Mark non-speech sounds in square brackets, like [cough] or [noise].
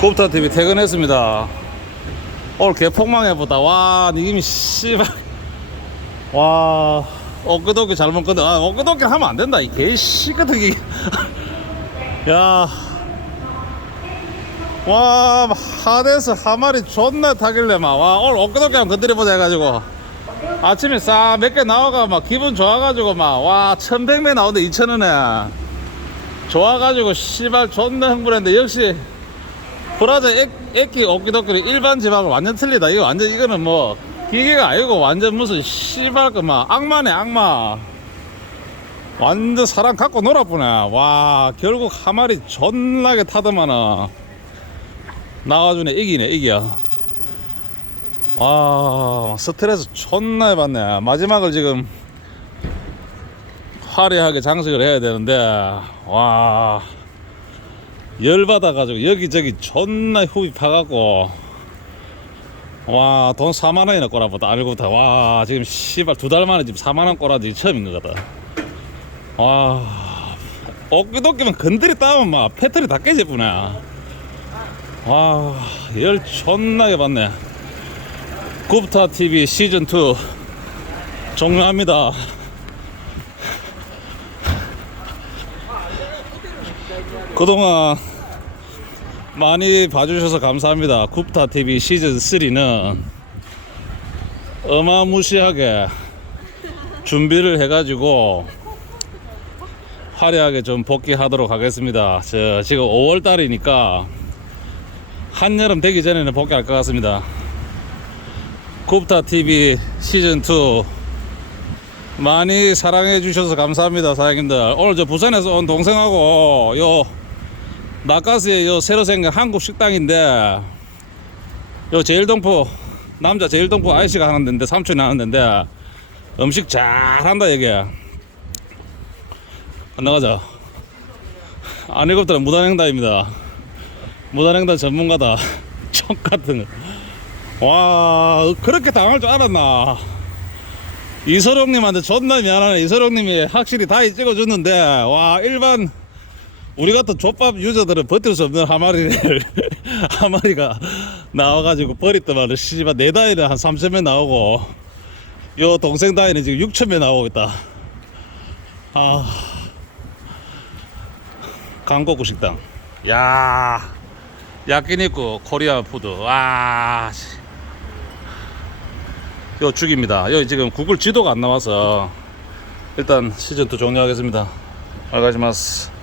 곱타 TV 퇴근했습니다. 오늘 개폭망해보다. 와, 니김이 씨발. 와, 엊그덕게 잘못 건데. 아, 엊그덕게 하면 안 된다. 이 개씨 같은 게. [laughs] 야. 와, 하대에서 하마리 존나 타길래 막. 와, 오늘 엊그덕게 한번 건드려보자 해가지고. 아침에 싹 몇 개 나와가 막 기분 좋아가지고 막. 와, 천백매 나오는데 이천원에. 좋아가지고 씨발 존나 흥분했는데 역시 브라자 액, 액기 오키도키는 일반 지방은 완전 틀리다. 이거 완전 이거는 뭐 기계가 아니고 완전 무슨 씨발 그막 악마네 악마. 완전 사람 갖고 놀아보네. 와 결국 한 마리 존나게 타더만은 나와주네. 이기네 이기야 와 스트레스 존나 해봤네. 마지막을 지금 화려하게 장식을 해야 되는데 와 열받아가지고 여기저기 존나 후비 파갖고 와 돈 4만원이나 꼬라보다 알고부터 와 지금 씨발 두 달 만에 지금 4만원 꼬라지 처음인 것 같다 와 어깨도끼만 건드리 따면 막 패트리 다 깨지구나 와열 존나게 받네. 굽타 TV 시즌 2 종료합니다 그동안 많이 봐주셔서 감사합니다. 굽타 TV 시즌 3는 어마무시하게 준비를 해가지고 화려하게 좀 복귀하도록 하겠습니다. 저 지금 5월 달이니까 한여름 되기 전에는 복귀할 것 같습니다. 굽타 TV 시즌 2 많이 사랑해 주셔서 감사합니다 사장님들 오늘 저 부산에서 온 동생하고 요 나가스에 요. 새로 생긴 한국 식당인데 요 제일동포 남자 제일동포 아저씨가 하는 데인데 삼촌이 하는 데인데 음식 잘한다 여기 안 나가자. 아니고부터는 무단횡단입니다. 무단횡단 전문가다. [laughs] 총 같은 거와 그렇게 당할 줄 알았나? 이소룡님한테 존나 미안하네. 이소룡님이 확실히 다이 찍어줬는데, 와, 일반, 우리 같은 족밥 유저들은 버틸 수 없는 하마리를, 하마리가 [laughs] 나와가지고 버렸더만, 씨발, 내 다이는 한 3천명 나오고, 요 동생 다이는 지금 6천명 나오고 있다. 아, 강고구 식당. 야, 야끼니쿠 코리아 푸드. 와, 씨. 요 죽입니다. 여기 지금 구글 지도가 안 나와서 일단 시즌2 종료하겠습니다. 알가시마스.